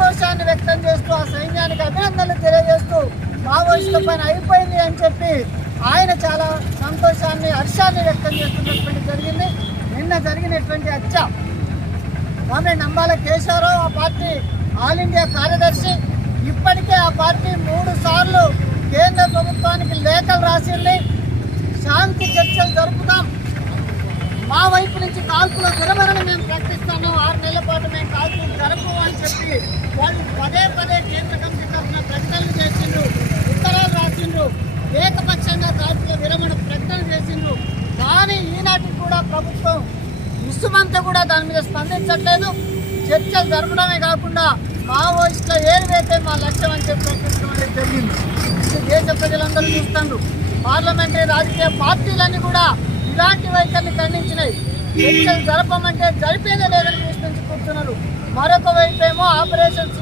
సంతోషాన్ని వ్యక్తం చేస్తూ ఆ సైన్యానికి అభినందనలు తెలియజేస్తూ మావోయిస్టుల పైన అయిపోయింది అని చెప్పి ఆయన చాలా సంతోషాన్ని హర్షాన్ని వ్యక్తం చేస్తున్నటువంటి జరిగింది. నిన్న జరిగినటువంటి హత్య ఆమె నంబాల కేశవరావు, ఆ పార్టీ ఆల్ ఇండియా కార్యదర్శి, ఇప్పటికే ఆ పార్టీ 3 సార్లు కేంద్ర ప్రభుత్వానికి లేఖలు రాసింది. శాంతి చర్చలు జరుపుతాం, మా వైపు నుంచి కాల్పుల విరమణను మేము ప్రకటిస్తాను, 6 నెలల పాటు మేము కాల్పులు జరపము అని చెప్పి వాళ్ళు పదే పదే కేంద్ర కమిటీ తరఫున ప్రకటనలు చేసిండ్రు, ఉత్తరాలు రాసిండ్రు, ఏకపక్షంగా కాల్పుల విరమణ ప్రకటన చేసిండ్రు. కానీ ఈనాటికి కూడా ప్రభుత్వం విసుమంతా కూడా దాని మీద స్పందించట్లేదు. చర్చలు జరపడమే కాకుండా మావోయిస్టుల ఏరివేతే మా లక్ష్యం అని చెప్పి ప్రకటించడం అనేది జరిగింది. ఇది దేశ ప్రజలందరూ చూస్తున్నారు. పార్లమెంటరీ రాజకీయ పార్టీలన్నీ కూడా ఇలాంటి వైఖరిని ఖండించినాయి. చర్చలు జరపమంటే జరిపేదే లేదని విశ్లేషించుకుంటున్నారు. మరొక వైపు ఏమో ఆపరేషన్